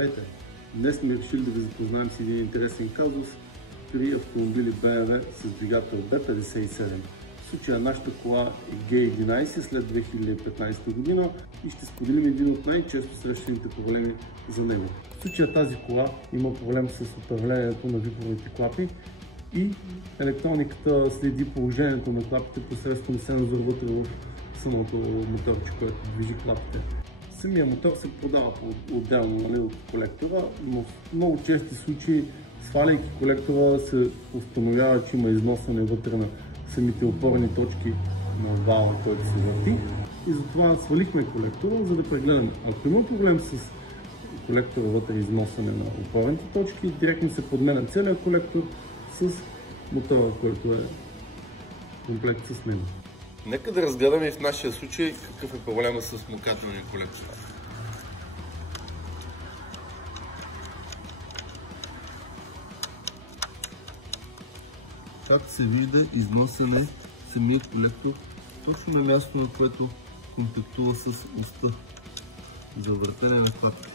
Здравейте! Днес сме решили да ви запознаем с един интересен казус при автомобили BMW с двигател B57. В случая нашата кола е G11 след 2015 година и ще споделим един от най-често срещаните проблеми за него. В случая тази кола има проблем с управлението на вихорните клапи и електрониката следи положението на клапите посредством сензор вътре в самото моторче, което движи клапите. Самия мотор се продава отделно от колектора, но в много чести случаи, сваляйки колектора, се установява, че има износване вътре на самите опорни точки на вала, който се върти. И затова свалихме колектора, за да прегледаме. Ако има проблем с колектора вътре, износване на опорните точки, директно се подменя целият колектор с мотора, който е комплект с него. Нека да разгледаме и в нашия случай какъв е проблема с вмукателния колектор. Както се вижда, износен е самият колектор точно на място, на което комплектува с оста за въртене на клапите.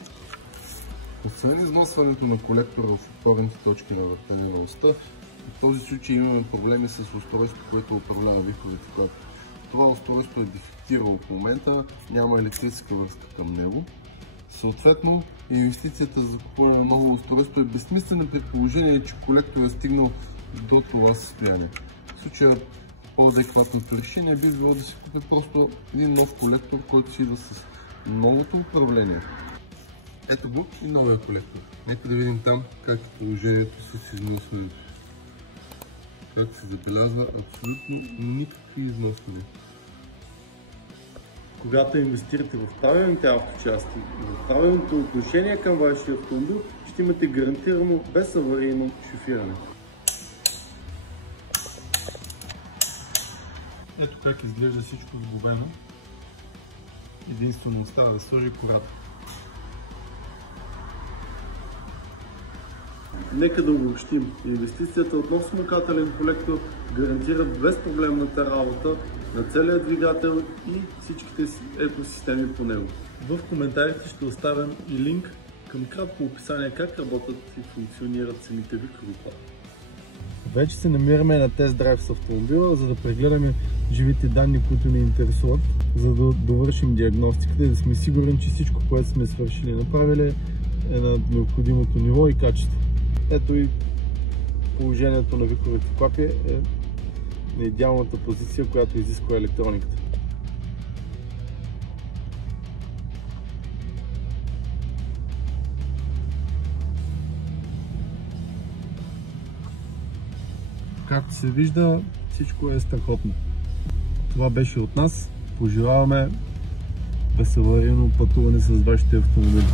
Освен износването на колектора в опорните точки на въртене на оста, в този случай имаме проблеми с устройството, което управлява вихорите клапи. Това устройство е дефектирало в момента, няма електрическа връзка към него. Съответно, инвестицията за купуване на ново устройство е безсмислена при положение, че колектор е стигнал до това състояние. В случая по-адекватното решение би било да се купи просто един нов колектор, който си идва с новото управление. Ето го и новия колектор. Нека да видим там как е положението с износването. Как се забелязва, абсолютно никакви износвания. Когато инвестирате в правилните авточасти и в правилното отношение към вашия автомобил, ще имате гарантирано безаварийно шофиране. Ето как изглежда всичко сглобено. Единствено остава да сложи кората. Нека да обобщим. Инвестицията от нов смукателен колектор гарантира безпроблемната работа на целия двигател и всичките екосистеми по него. В коментарите ще оставям и линк към кратко описание как работят и функционират самите вихрови клапи. Вече се намираме на тест драйв с автомобила, за да прегледаме живите данни, които ни интересуват, за да довършим диагностиката и да сме сигурни, че всичко, което сме свършили и направили, е на необходимото ниво и качество. Ето и положението на вихоровите клапи е на идеалната позиция, която изисква електрониката. Както се вижда, всичко е страхотно. Това беше от нас. Пожелаваме безаварийно пътуване с вашите автомобили.